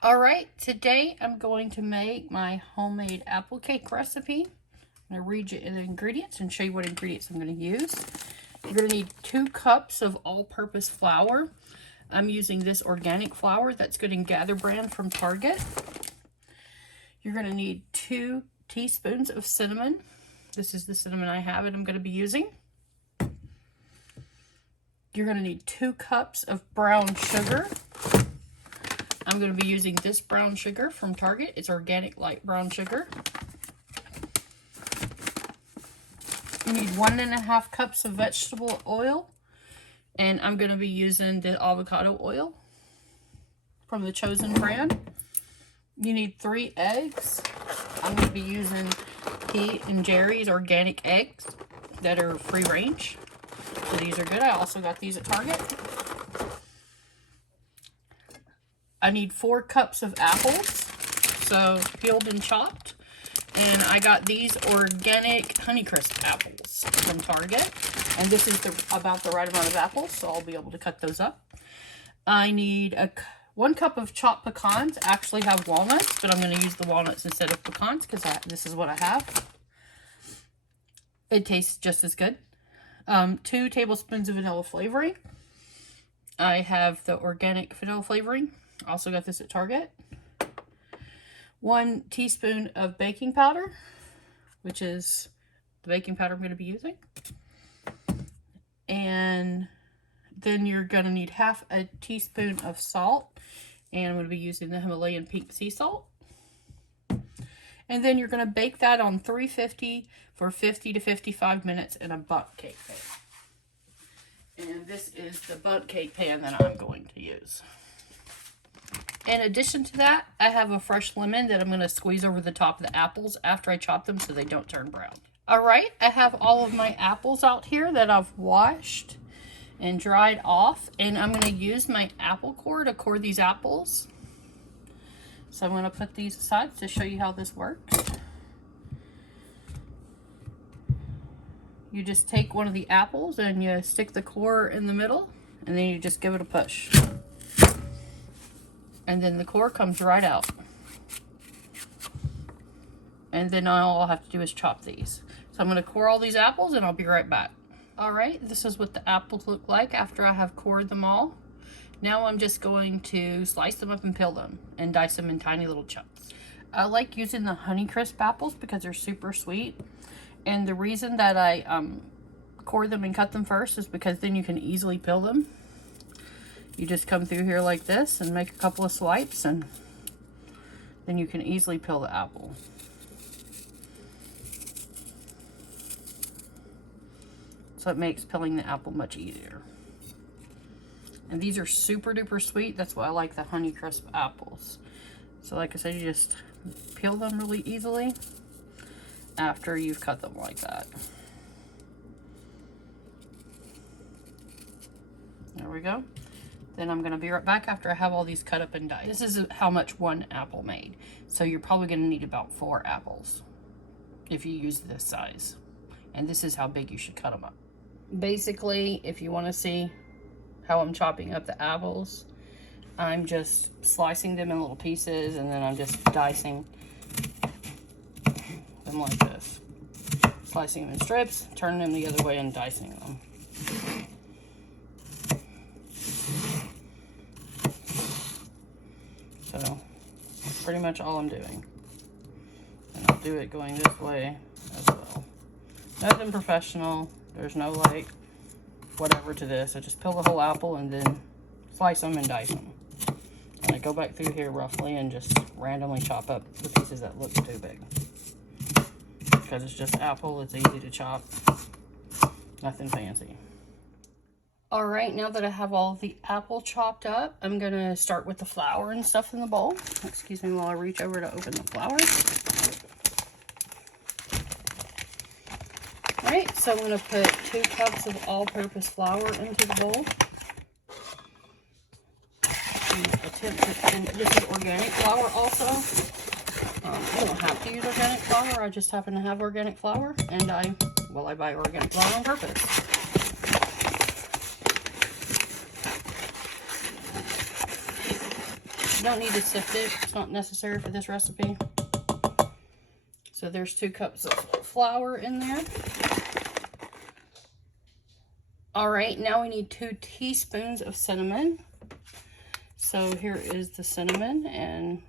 Alright, today I'm going to make my homemade apple cake recipe. I'm going to read you the ingredients and show you what ingredients I'm going to use. You're going to need 2 cups of all-purpose flour. I'm using this organic flour that's Good and Gather brand from Target. You're going to need 2 teaspoons of cinnamon. This is the cinnamon I have and I'm going to be using. You're going to need 2 cups of brown sugar. I'm going to be using this brown sugar from Target. It's organic light brown sugar. You need 1.5 cups of vegetable oil. And I'm going to be using the avocado oil from the Chosen brand. You need 3 eggs. I'm going to be using Pete and Jerry's organic eggs that are free range. So these are good. I also got these at Target. I need 4 cups of apples, so peeled and chopped. And I got these organic Honeycrisp apples from Target. And this is about the right amount of apples, so I'll be able to cut those up. I need 1 cup of chopped pecans. I actually have walnuts, but I'm going to use the walnuts instead of pecans because this is what I have. It tastes just as good. 2 tablespoons of vanilla flavoring. I have the organic vanilla flavoring. Also got this at Target. 1 teaspoon of baking powder, which is the baking powder I'm going to be using. And then you're going to need 1/2 teaspoon of salt. And I'm going to be using the Himalayan pink sea salt. And then you're going to bake that on 350 for 50 to 55 minutes in a bundt cake pan. And this is the bundt cake pan that I'm going to use. In addition to that, I have a fresh lemon that I'm going to squeeze over the top of the apples after I chop them so they don't turn brown. Alright, I have all of my apples out here that I've washed and dried off. And I'm going to use my apple core to core these apples. So I'm going to put these aside to show you how this works. You just take one of the apples and you stick the core in the middle. And then you just give it a push. And then the core comes right out. And then all I'll have to do is chop these. So I'm going to core all these apples and I'll be right back. Alright, this is what the apples look like after I have cored them all. Now I'm just going to slice them up and peel them and dice them in tiny little chunks. I like using the Honeycrisp apples because they're super sweet. And the reason that I core them and cut them first is because then you can easily peel them. You just come through here like this and make a couple of swipes and then you can easily peel the apple. So it makes peeling the apple much easier. And these are super duper sweet. That's why I like the Honeycrisp apples. So like I said, you just peel them really easily after you've cut them like that. There we go. Then I'm going to be right back after I have all these cut up and diced. This is how much 1 apple made. So you're probably going to need about 4 apples if you use this size. And this is how big you should cut them up. Basically, if you want to see how I'm chopping up the apples, I'm just slicing them in little pieces and then I'm just dicing them like this. Slicing them in strips, turning them the other way and dicing them. So, that's pretty much all I'm doing. And I'll do it going this way as well. Nothing professional. There's no like whatever to this. I just peel the whole apple and then slice them and dice them. And I go back through here roughly and just randomly chop up the pieces that look too big. Because it's just apple, it's easy to chop. Nothing fancy. Alright, now that I have all the apple chopped up, I'm going to start with the flour and stuff in the bowl. Excuse me while I reach over to open the flour. Alright, so I'm going to put 2 cups of all-purpose flour into the bowl. And this is organic flour also. You don't have to use organic flour, I just happen to have organic flour. And I buy organic flour on purpose. You don't need to sift it. It's not necessary for this recipe. So there's 2 cups of flour in there. All right, now we need 2 teaspoons of cinnamon. So here is the cinnamon, and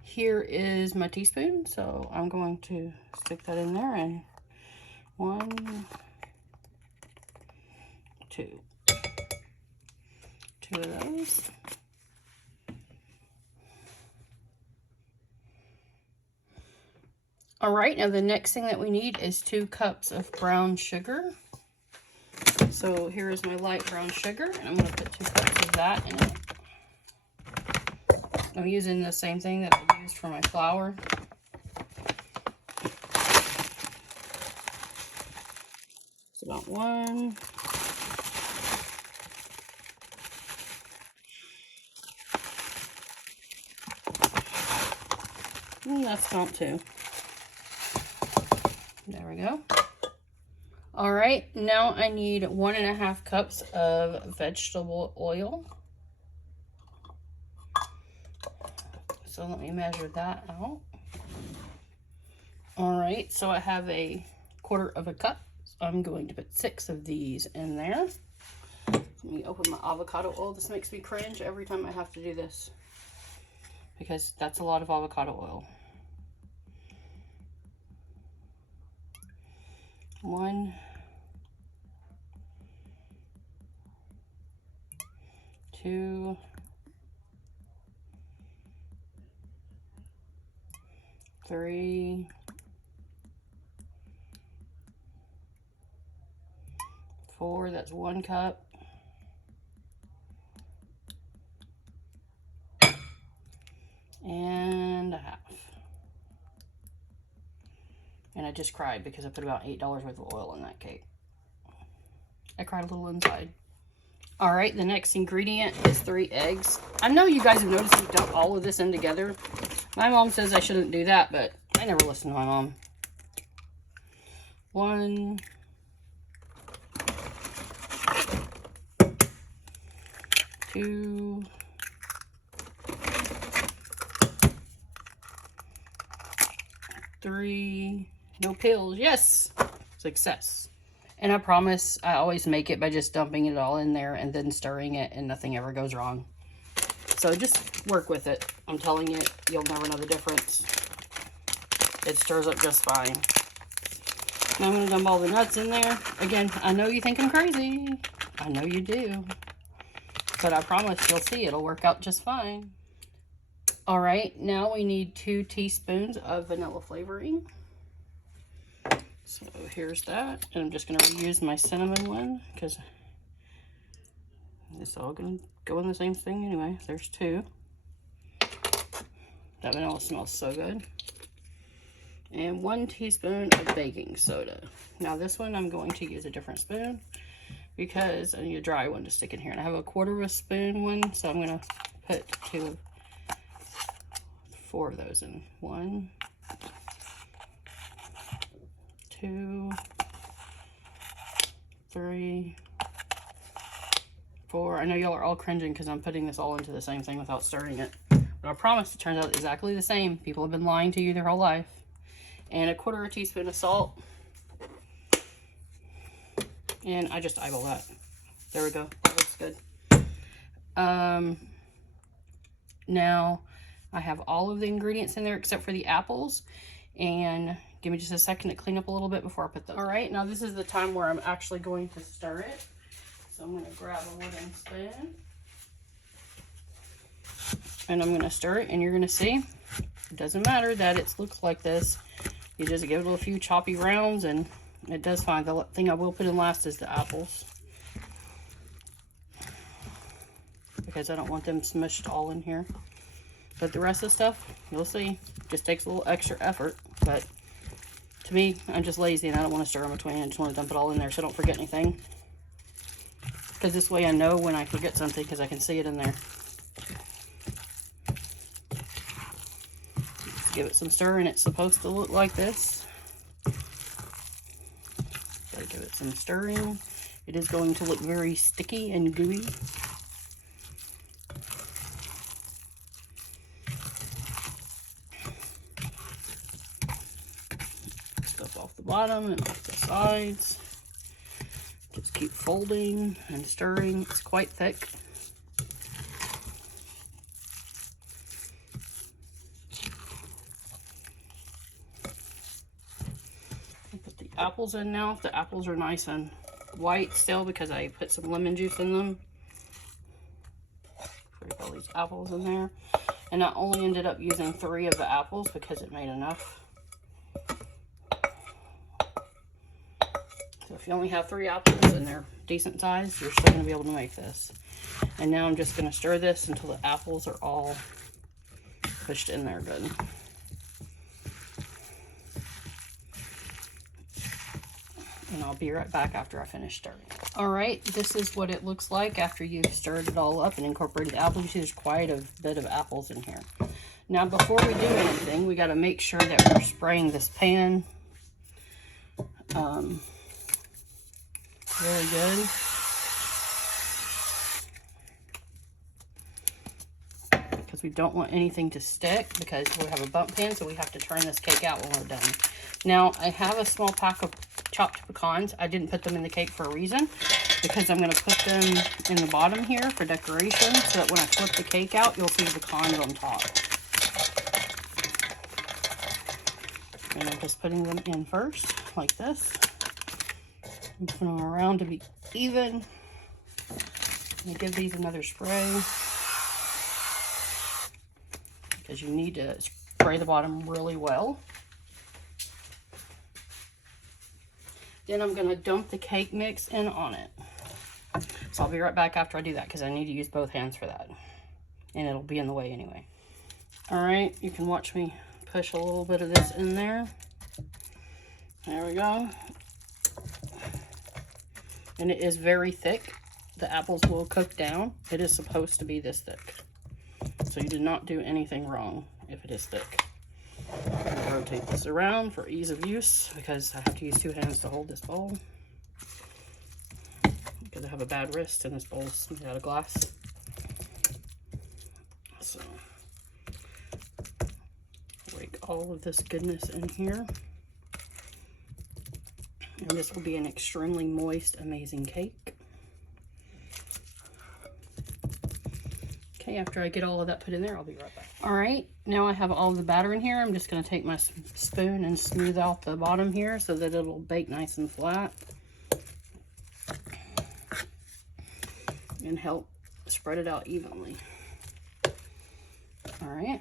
here is my teaspoon. So I'm going to stick that in there, and 1, 2. 2 of those. All right, now the next thing that we need is 2 cups of brown sugar. So here is my light brown sugar, and I'm going to put 2 cups of that in it. I'm using the same thing that I used for my flour. It's about 1. And that's about 2. There we go. All right, now I need 1.5 cups of vegetable oil. So let me measure that out. All right, so I have a 1/4 cup. So I'm going to put 6 of these in there. Let me open my avocado oil. This makes me cringe every time I have to do this, because that's a lot of avocado oil. 1, 2, 3, 4, that's 1 cup. And 1/2. And I just cried because I put about $8 worth of oil in that cake. I cried a little inside. All right, the next ingredient is 3 eggs. I know you guys have noticed me dump all of this in together. My mom says I shouldn't do that, but I never listen to my mom. 1, 2, 3. No pills. Yes, success. And I promise I always make it by just dumping it all in there and then stirring it, and nothing ever goes wrong. So just work with it. I'm telling you, you'll never know the difference. It stirs up just fine. Now I'm going to dump all the nuts in there. Again, I know you think I'm crazy. I know you do. But I promise you'll see it'll work out just fine. All right, now we need 2 teaspoons of vanilla flavoring. So here's that, and I'm just going to reuse my cinnamon one because it's all going to go in the same thing anyway. There's 2. That vanilla smells so good. And 1 teaspoon of baking soda. Now this one I'm going to use a different spoon because I need a dry one to stick in here. And I have a 1/4 spoon one, so I'm going to put 4 of those in. 1, 2, 3, 4. I know y'all are all cringing because I'm putting this all into the same thing without stirring it. But I promise it turns out exactly the same. People have been lying to you their whole life. And a 1/4 teaspoon of salt. And I just eyeball that. There we go. That looks good. Now I have all of the ingredients in there except for the apples. And give me just a second to clean up a little bit before I put those. All right, now this is the time where I'm actually going to stir it. So I'm going to grab a wooden spoon. And I'm going to stir it, and you're going to see it doesn't matter that it looks like this. You just give it a few choppy rounds, and it does fine. The thing I will put in last is the apples, because I don't want them smushed all in here. But the rest of the stuff, you'll see, just takes a little extra effort. But to me, I'm just lazy and I don't want to stir in between. I just want to dump it all in there so I don't forget anything. Because this way I know when I forget something, because I can see it in there. Give it some stir, and it's supposed to look like this. Gotta give it some stirring. It is going to look very sticky and gooey. Stuff off the bottom and off the sides. Just keep folding and stirring. It's quite thick. Put the apples in now. The apples are nice and white still because I put some lemon juice in them. Put all these apples in there. And I only ended up using 3 of the apples because it made enough. So if you only have 3 apples and they're decent size, you're still going to be able to make this. And now I'm just going to stir this until the apples are all pushed in there good. And I'll be right back after I finish stirring. All right, this is what it looks like after you've stirred it all up and incorporated the apples. You see there's quite a bit of apples in here. Now, before we do anything, we got to make sure that we're spraying this pan really good. Because we don't want anything to stick because we have a bump pan, so we have to turn this cake out when we're done. Now, I have a small pack of chopped pecans. I didn't put them in the cake for a reason because I'm going to put them in the bottom here for decoration so that when I flip the cake out, you'll see the pecans on top. And I'm just putting them in first, like this. Moving them around to be even. I'm going to give these another spray because you need to spray the bottom really well. Then I'm going to dump the cake mix in on it. So I'll be right back after I do that because I need to use both hands for that. And it'll be in the way anyway. Alright, you can watch me push a little bit of this in there. There we go. And it is very thick. The apples will cook down. It is supposed to be this thick. So you did not do anything wrong if it is thick. I'm going to rotate this around for ease of use because I have to use 2 hands to hold this bowl. Because I have a bad wrist and this bowl is made out of glass. So, rake all of this goodness in here. And this will be an extremely moist, amazing cake. Okay, after I get all of that put in there, I'll be right back. All right, now I have all the batter in here. I'm just going to take my spoon and smooth out the bottom here so that it'll bake nice and flat. And help spread it out evenly. All right,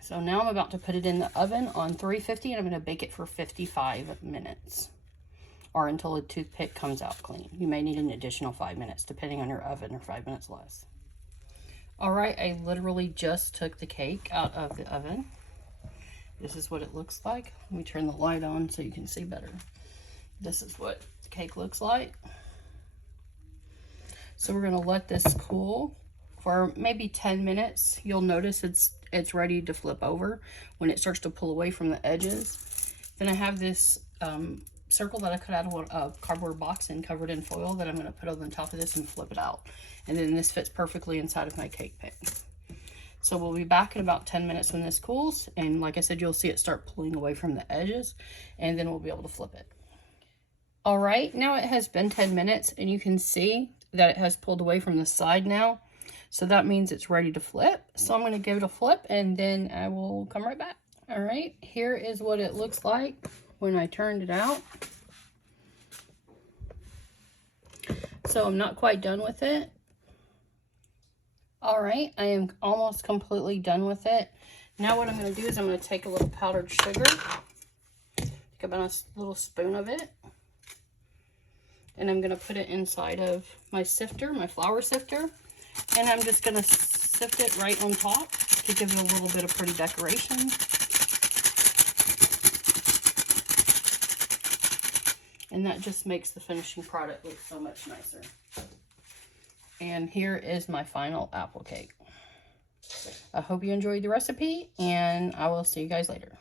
so now I'm about to put it in the oven on 350 and I'm going to bake it for 55 minutes. Or until a toothpick comes out clean. You may need an additional 5 minutes depending on your oven or 5 minutes less. Alright, I literally just took the cake out of the oven. This is what it looks like. Let me turn the light on so you can see better. This is what the cake looks like. So we're going to let this cool for maybe 10 minutes. You'll notice it's ready to flip over when it starts to pull away from the edges. Then I have this circle that I cut out of a cardboard box and covered in foil that I'm going to put on the top of this and flip it out. And then this fits perfectly inside of my cake pan. So we'll be back in about 10 minutes when this cools. And like I said, you'll see it start pulling away from the edges. And then we'll be able to flip it. All right, now it has been 10 minutes and you can see that it has pulled away from the side now. So that means it's ready to flip. So I'm going to give it a flip and then I will come right back. All right, here is what it looks like when I turned it out. So I'm not quite done with it. All right, I am almost completely done with it. Now what I'm going to do is I'm going to take a little powdered sugar, take about a little spoon of it, and I'm going to put it inside of my sifter, my flour sifter, and I'm just going to sift it right on top to give it a little bit of pretty decoration. And that just makes the finishing product look so much nicer. And here is my final apple cake. I hope you enjoyed the recipe, and I will see you guys later.